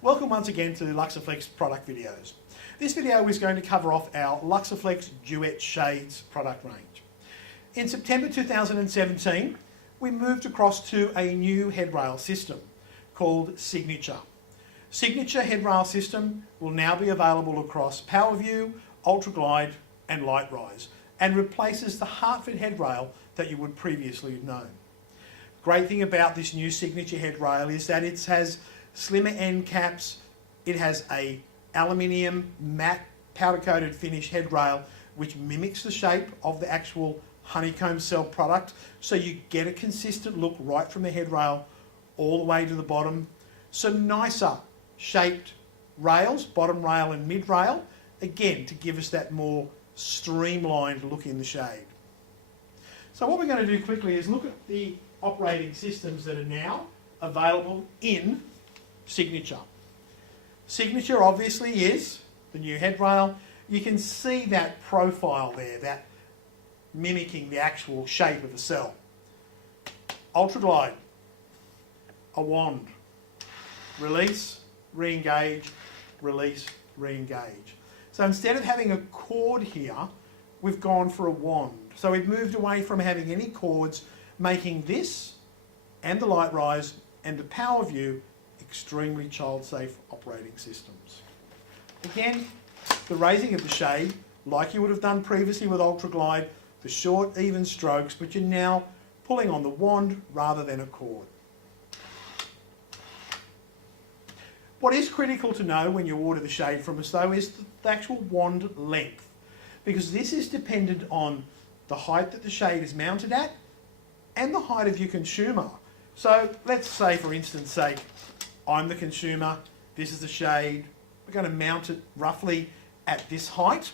Welcome once again to Luxaflex product videos. This video is going to cover off our Luxaflex Duette Shades product range. In September 2017, we moved across to a new headrail system called Signature. Signature headrail system will now be available across PowerView, Ultra Glide and Light Rise, and replaces the Hartford headrail that you would previously have known. Great thing about this new Signature headrail is that it has slimmer end caps, it has a aluminium matte powder coated finish headrail which mimics the shape of the actual honeycomb cell product, so you get a consistent look right from the headrail all the way to the bottom. Some nicer shaped rails, bottom rail and mid rail, again to give us that more streamlined look in the shade. So what we're going to do quickly is look at the operating systems that are now available in Signature. Signature obviously is the new headrail. You can see that profile there, that mimicking the actual shape of a cell. Ultra Glide, a wand, release, re-engage, release, re-engage. So instead of having a cord here, we've gone for a wand. So we've moved away from having any cords, making this and the Light Rise and the PowerView extremely child-safe operating systems. Again, the raising of the shade, like you would have done previously with Ultra Glide, the short, even strokes, but you're now pulling on the wand rather than a cord. What is critical to know when you order the shade from us though is the actual wand length, because this is dependent on the height that the shade is mounted at and the height of your consumer. So let's say, for instance sake, I'm the consumer, this is the shade, we're going to mount it roughly at this height.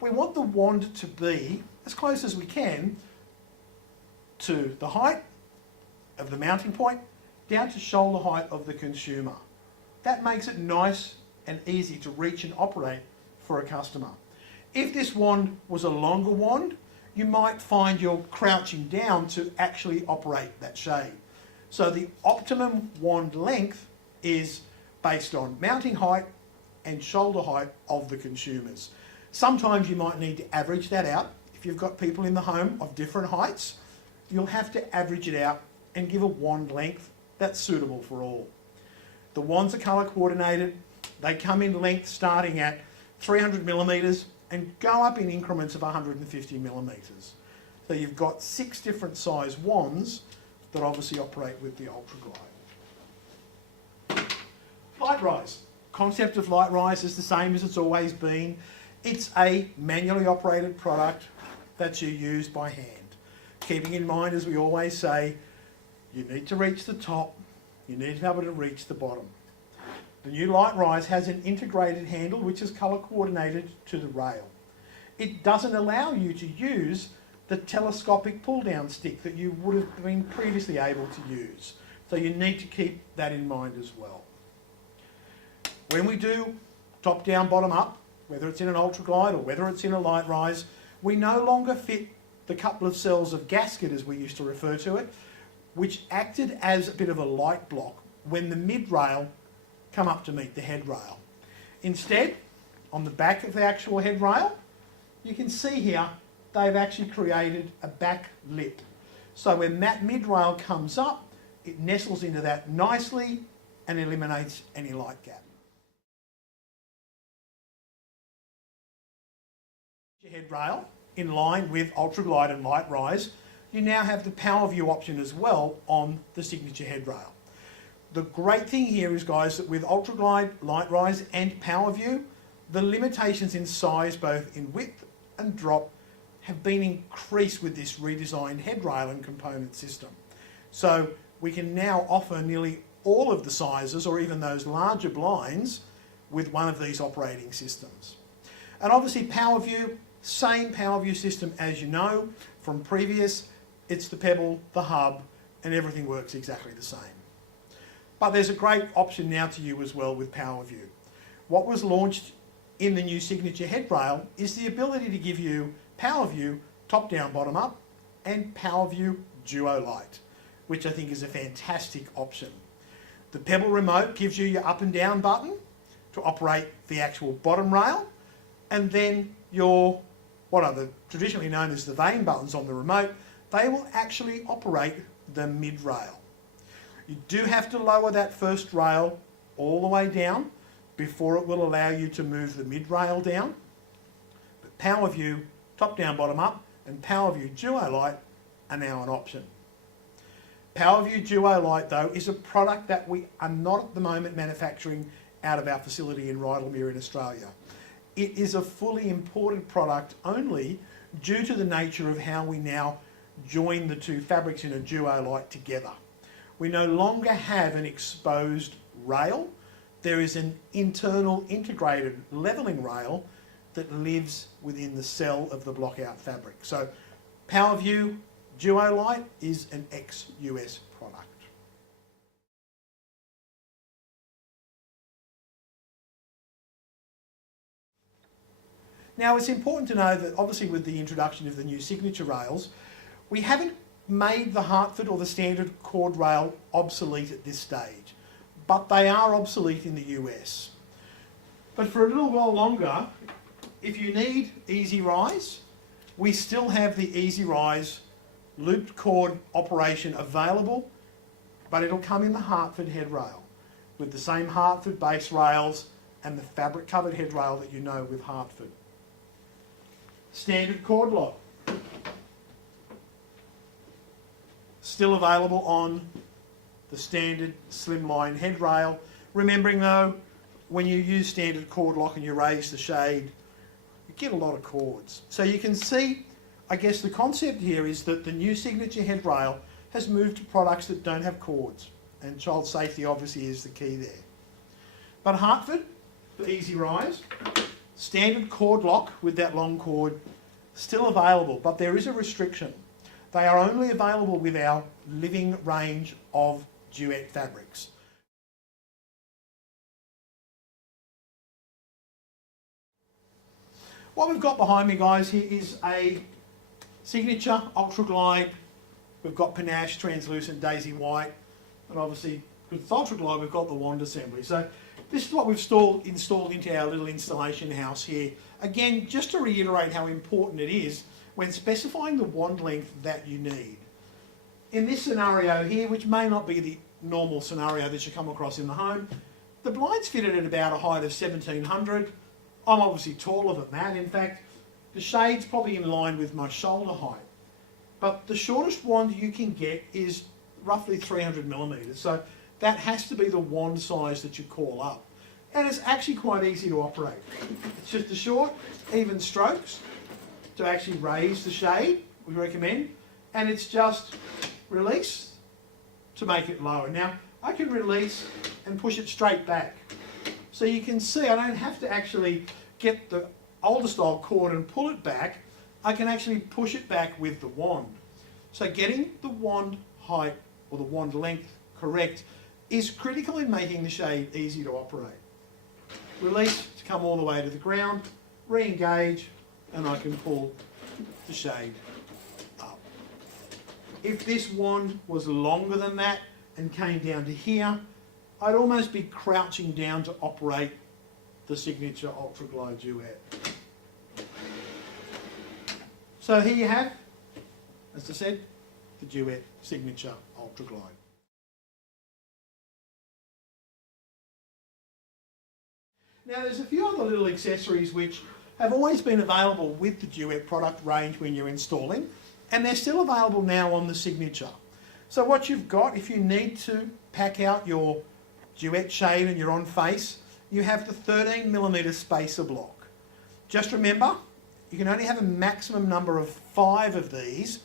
We want the wand to be as close as we can to the height of the mounting point down to shoulder height of the consumer. That makes it nice and easy to reach and operate for a customer. If this wand was a longer wand, you might find you're crouching down to actually operate that shade. So the optimum wand length is based on mounting height and shoulder height of the consumers. Sometimes you might need to average that out. If you've got people in the home of different heights, you'll have to average it out and give a wand length that's suitable for all. The wands are colour coordinated. They come in length starting at 300 millimetres and go up in increments of 150 millimetres. So you've got 6 different size wands that obviously operate with the Ultra Glide. Light Rise. Concept of Light Rise is the same as it's always been. It's a manually operated product that you use by hand. Keeping in mind, as we always say, you need to reach the top, you need to be able to reach the bottom. The new Light Rise has an integrated handle which is colour coordinated to the rail. It doesn't allow you to use the telescopic pull down stick that you would have been previously able to use. So you need to keep that in mind as well. When we do top down, bottom up, whether it's in an Ultra Glide or whether it's in a Light Rise, we no longer fit the couple of cells of gasket, as we used to refer to it, which acted as a bit of a light block when the mid rail come up to meet the head rail. Instead, on the back of the actual head rail, you can see here they've actually created a back lip. So when that mid rail comes up, it nestles into that nicely and eliminates any light gap. Your head rail in line with Ultra Glide and Light Rise, you now have the PowerView option as well on the Signature headrail. The great thing here is, guys, that with Ultra Glide, Light Rise and PowerView, the limitations in size, both in width and drop, have been increased with this redesigned headrail and component system. So we can now offer nearly all of the sizes, or even those larger blinds, with one of these operating systems. And obviously PowerView, same PowerView system as you know from previous. It's the pebble, the hub, and everything works exactly the same. But there's a great option now to you as well with PowerView. What was launched in the new Signature headrail is the ability to give you PowerView top down, bottom up, and PowerView Duo Light, which I think is a fantastic option. The Pebble remote gives you your up and down button to operate the actual bottom rail, and then your, what are the traditionally known as the vane buttons on the remote, they will actually operate the mid rail. You do have to lower that first rail all the way down before it will allow you to move the mid rail down. But PowerView, top down, bottom up, and PowerView Duo Light are now an option. PowerView Duo Light though is a product that we are not at the moment manufacturing out of our facility in Rydalmere in Australia. It is a fully imported product only due to the nature of how we now join the two fabrics in a Duo Light together. We no longer have an exposed rail. There is an internal integrated levelling rail that lives within the cell of the blockout fabric. So PowerView Duo Light is an ex-US product. Now it's important to know that obviously with the introduction of the new signature rails, we haven't made the Hartford or the standard cord rail obsolete at this stage, but they are obsolete in the US. But for a little while longer, if you need easy rise, we still have the easy rise looped cord operation available, but it'll come in the Hartford head rail with the same Hartford base rails and the fabric covered head rail that you know with Hartford. Standard cord lock. Still available on the standard slimline head rail. Remembering though, when you use standard cord lock and you raise the shade, you get a lot of cords. So you can see, I guess the concept here is that the new signature head rail has moved to products that don't have cords, and child safety obviously is the key there. But Hartford, for easy rise, standard cord lock with that long cord, still available, but there is a restriction. They are only available with our living range of Duette fabrics. What we've got behind me, guys, here is a signature Ultra Glide. We've got panache, translucent, daisy white, and obviously with Ultra Glide we've got the wand assembly. So this is what we've installed into our little installation house here. Again, just to reiterate how important it is when specifying the wand length that you need. In this scenario here, which may not be the normal scenario that you come across in the home, the blind's fitted at about a height of 1700. I'm obviously taller than that. In fact, the shade's probably in line with my shoulder height. But the shortest wand you can get is roughly 300 millimeters. So that has to be the wand size that you call up. And it's actually quite easy to operate. It's just the short, even strokes to actually raise the shade, we recommend. And it's just release to make it lower. Now, I can release and push it straight back. So you can see I don't have to actually get the older style cord and pull it back. I can actually push it back with the wand. So getting the wand height or the wand length correct is critical in making the shade easy to operate. Release to come all the way to the ground, re-engage, and I can pull the shade up. If this wand was longer than that and came down to here, I'd almost be crouching down to operate the signature Ultra Glide Duette. So here you have, as I said, the Duette signature Ultra Glide. Now there's a few other little accessories which have always been available with the Duette product range when you're installing, and they're still available now on the signature. So what you've got, if you need to pack out your Duette shade and your on face, you have the 13mm spacer block. Just remember, you can only have a maximum number of 5 of these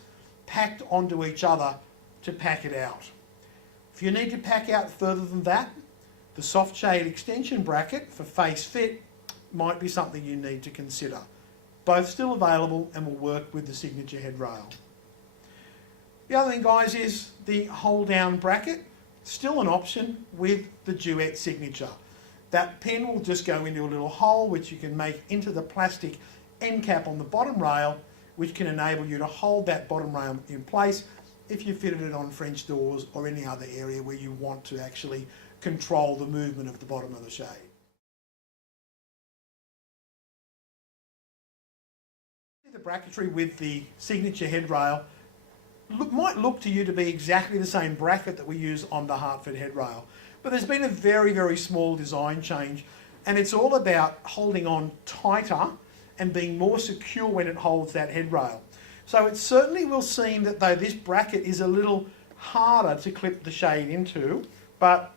packed onto each other to pack it out. If you need to pack out further than that, the soft shade extension bracket for face fit might be something you need to consider. Both still available and will work with the signature head rail. The other thing, guys, is the hold down bracket, still an option with the Duette signature. That pin will just go into a little hole which you can make into the plastic end cap on the bottom rail, which can enable you to hold that bottom rail in place if you fitted it on French doors or any other area where you want to actually control the movement of the bottom of the shade. The bracketry with the signature headrail might look to you to be exactly the same bracket that we use on the Hartford headrail, but there's been a very, very small design change, and it's all about holding on tighter and being more secure when it holds that headrail. So it certainly will seem that though this bracket is a little harder to clip the shade into, but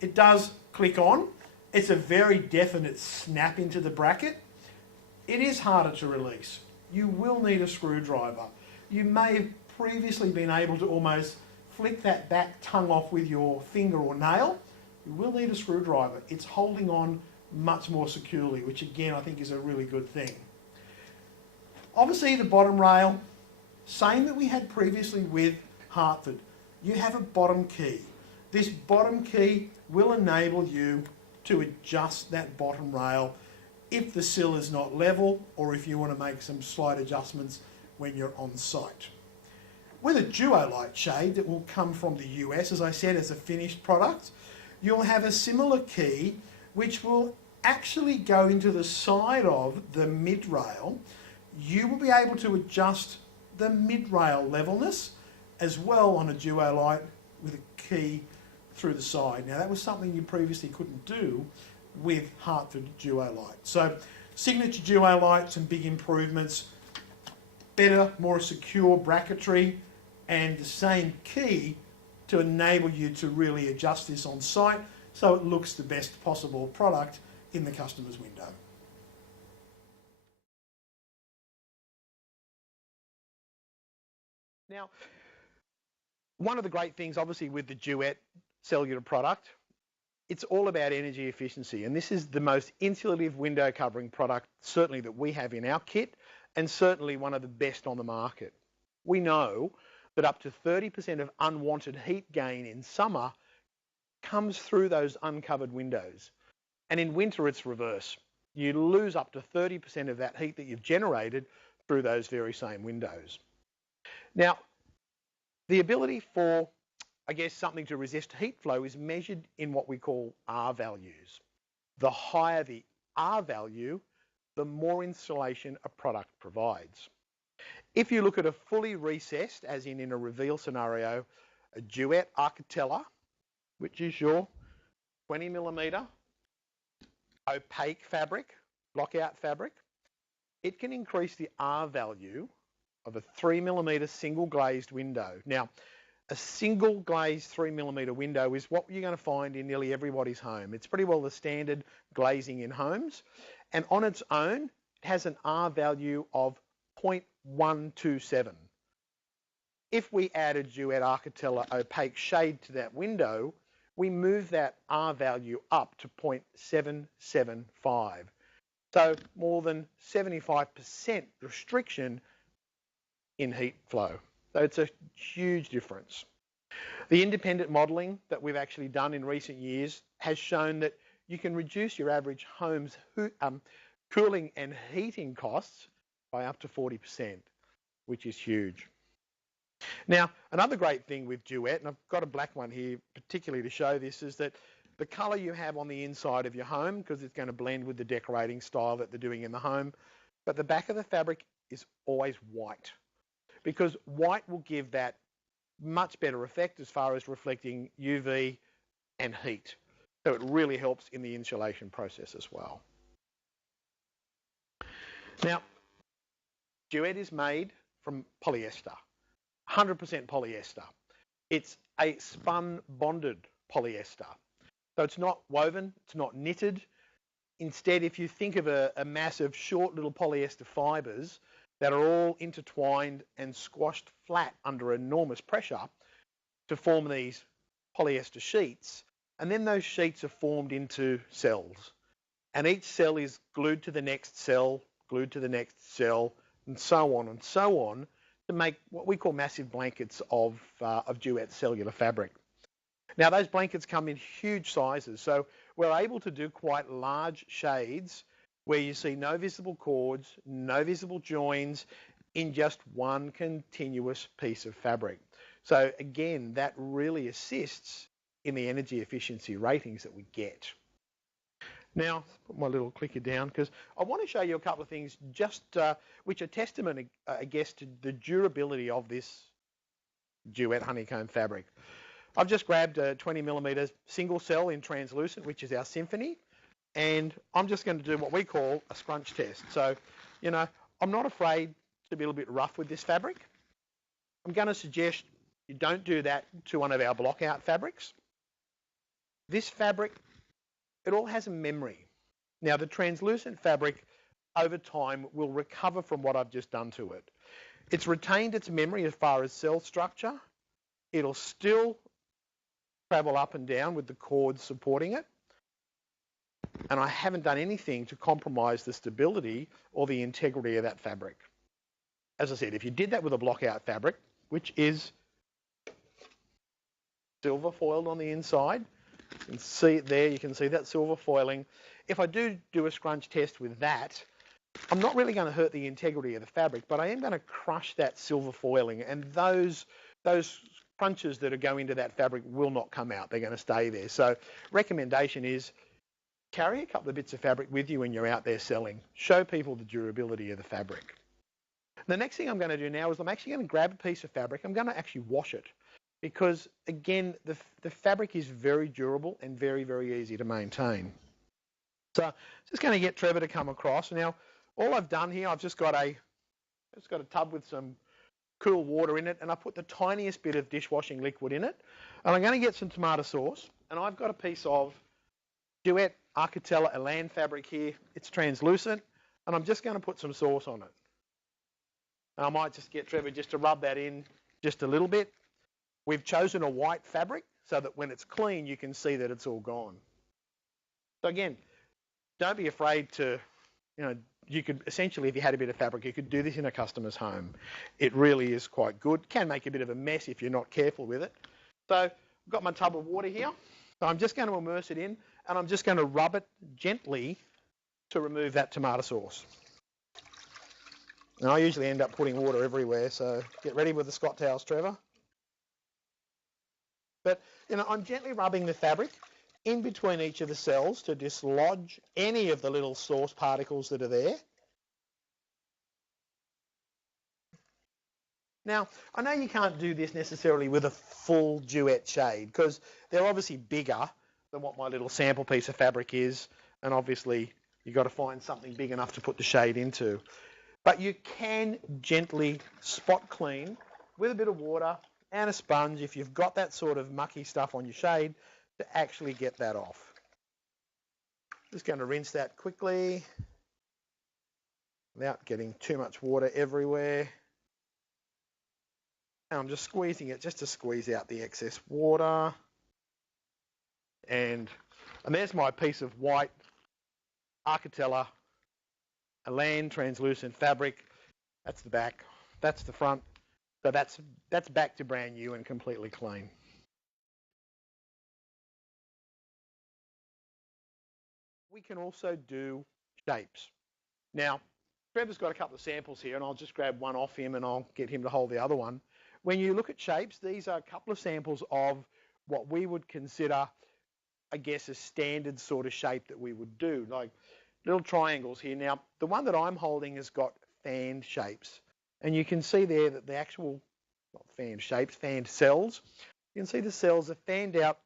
it does click on. It's a very definite snap into the bracket. It is harder to release. You will need a screwdriver. You may have previously been able to almost flick that back tongue off with your finger or nail. You will need a screwdriver. It's holding on much more securely, which again I think is a really good thing. Obviously the bottom rail, same that we had previously with Hartford. You have a bottom key. This bottom key will enable you to adjust that bottom rail if the sill is not level or if you want to make some slight adjustments when you're on site. With a duolite shade that will come from the US, as I said, as a finished product, you'll have a similar key which will actually go into the side of the mid-rail. You will be able to adjust the mid-rail levelness as well on a duolite with a key through the side. Now that was something you previously couldn't do with Hartford duolite. So signature duolite, some big improvements, better, more secure bracketry, and the same key to enable you to really adjust this on site so it looks the best possible product in the customer's window. Now, one of the great things obviously with the Duette cellular product, it's all about energy efficiency, and this is the most insulative window covering product certainly that we have in our kit, and certainly one of the best on the market. We know that up to 30% of unwanted heat gain in summer comes through those uncovered windows, and in winter it's reverse. You lose up to 30% of that heat that you've generated through those very same windows. Now, the ability for, I guess, something to resist heat flow is measured in what we call R values. The higher the R value, the more insulation a product provides. If you look at a fully recessed, as in a reveal scenario, a Duette Architella, which is your 20mm opaque fabric, lockout fabric, it can increase the R value of a 3mm single glazed window. Now, a single glazed 3mm window is what you're going to find in nearly everybody's home. It's pretty well the standard glazing in homes, and on its own, it has an R value of 0.127. If we add a Duette Architella opaque shade to that window, we move that R value up to 0.775. So more than 75% restriction in heat flow. So it's a huge difference. The independent modelling that we've actually done in recent years has shown that you can reduce your average home's cooling and heating costs by up to 40%, which is huge. Now, another great thing with Duette, and I've got a black one here particularly to show this, is that the colour you have on the inside of your home, because it's going to blend with the decorating style that they're doing in the home, but the back of the fabric is always white, because white will give that much better effect as far as reflecting UV and heat. So it really helps in the insulation process as well. Now, Duette is made from polyester, 100% polyester. It's a spun bonded polyester. So it's not woven, it's not knitted. Instead, if you think of a mass of short little polyester fibres that are all intertwined and squashed flat under enormous pressure to form these polyester sheets, and then those sheets are formed into cells. And each cell is glued to the next cell, glued to the next cell, and so on, to make what we call massive blankets of Duette cellular fabric. Now, those blankets come in huge sizes, so we're able to do quite large shades where you see no visible cords, no visible joins in just one continuous piece of fabric. So again, that really assists in the energy efficiency ratings that we get. Now, put my little clicker down because I want to show you a couple of things just which are testament, I guess, to the durability of this Duette honeycomb fabric. I've just grabbed a 20mm single cell in translucent, which is our Symphony, and I'm just going to do what we call a scrunch test. So, you know, I'm not afraid to be a little bit rough with this fabric. I'm going to suggest you don't do that to one of our block-out fabrics. This fabric, it all has a memory. Now, the translucent fabric, over time, will recover from what I've just done to it. It's retained its memory as far as cell structure. It'll still travel up and down with the cords supporting it. And I haven't done anything to compromise the stability or the integrity of that fabric. As I said, if you did that with a block-out fabric, which is silver foiled on the inside, you can see it there, you can see that silver foiling. If I do a scrunch test with that, I'm not really going to hurt the integrity of the fabric, but I am going to crush that silver foiling, and those crunches that are going into that fabric will not come out. They're going to stay there. So recommendation is carry a couple of bits of fabric with you when you're out there selling. Show people the durability of the fabric. The next thing I'm going to do now is I'm actually going to grab a piece of fabric. I'm going to actually wash it because, again, the fabric is very durable and very, very easy to maintain. So just going to get Trevor to come across. Now, all I've done here, I've just got a tub with some cool water in it, and I put the tiniest bit of dishwashing liquid in it. And I'm going to get some tomato sauce, and I've got a piece of Duette Architella Elan fabric here. It's translucent, and I'm just going to put some sauce on it. And I might just get Trevor just to rub that in just a little bit. We've chosen a white fabric so that when it's clean, you can see that it's all gone. So again, don't be afraid to, you could essentially, if you had a bit of fabric, you could do this in a customer's home. It really is quite good. Can make a bit of a mess if you're not careful with it. So I've got my tub of water here. So I'm just going to immerse it in, and I'm just going to rub it gently to remove that tomato sauce. And I usually end up putting water everywhere, so get ready with the Scott towels, Trevor. But, I'm gently rubbing the fabric in between each of the cells to dislodge any of the little sauce particles that are there. Now, I know you can't do this necessarily with a full Duette shade because they're obviously bigger than what my little sample piece of fabric is, and obviously you've got to find something big enough to put the shade into. But you can gently spot clean with a bit of water and a sponge if you've got that sort of mucky stuff on your shade to actually get that off. Just going to rinse that quickly without getting too much water everywhere. And I'm just squeezing it just to squeeze out the excess water. And there's my piece of white Architella Elan translucent fabric. That's the back. That's the front. So that's back to brand new and completely clean. We can also do shapes. Now, Trevor's got a couple of samples here, and I'll just grab one off him and I'll get him to hold the other one. When you look at shapes, these are a couple of samples of what we would consider, I guess, a standard sort of shape that we would do, like little triangles here. Now, the one that I'm holding has got fanned shapes. And you can see there that the actual, not fanned shapes, fanned cells, you can see the cells are fanned out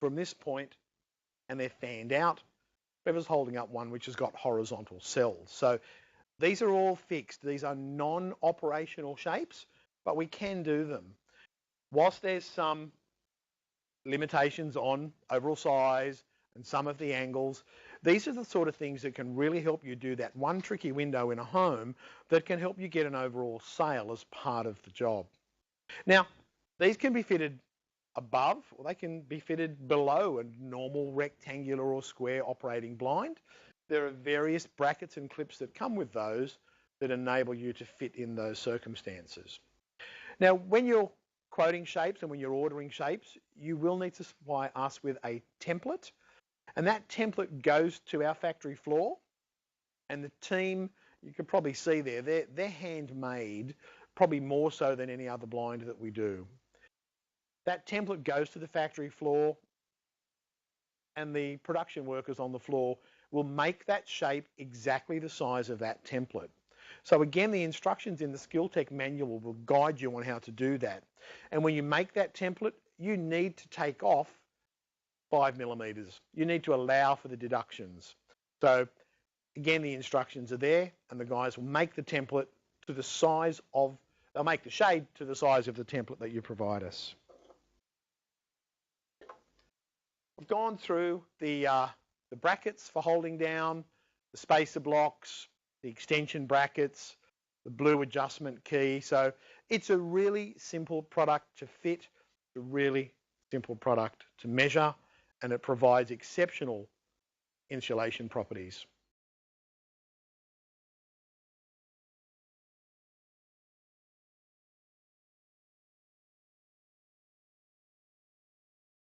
from this point and they're fanned out. Trevor's holding up one which has got horizontal cells. So these are all fixed. These are non-operational shapes, but we can do them. Whilst there's some limitations on overall size and some of the angles, these are the sort of things that can really help you do that one tricky window in a home that can help you get an overall sale as part of the job. Now, these can be fitted above or they can be fitted below a normal rectangular or square operating blind. There are various brackets and clips that come with those that enable you to fit in those circumstances. Now, when you're quoting shapes and when you're ordering shapes, you will need to supply us with a template. And that template goes to our factory floor, and the team, you can probably see there, they're handmade, probably more so than any other blind that we do. That template goes to the factory floor, and the production workers on the floor will make that shape exactly the size of that template. So again, the instructions in the SkillTech manual will guide you on how to do that. And when you make that template, you need to take off 5 millimeters. You need to allow for the deductions. So again, the instructions are there, and the guys will make the template to the size of, they'll make the shade to the size of the template that you provide us. We've gone through the brackets for holding down, the spacer blocks, the extension brackets, the blue adjustment key. So it's a really simple product to fit, a really simple product to measure, and it provides exceptional insulation properties.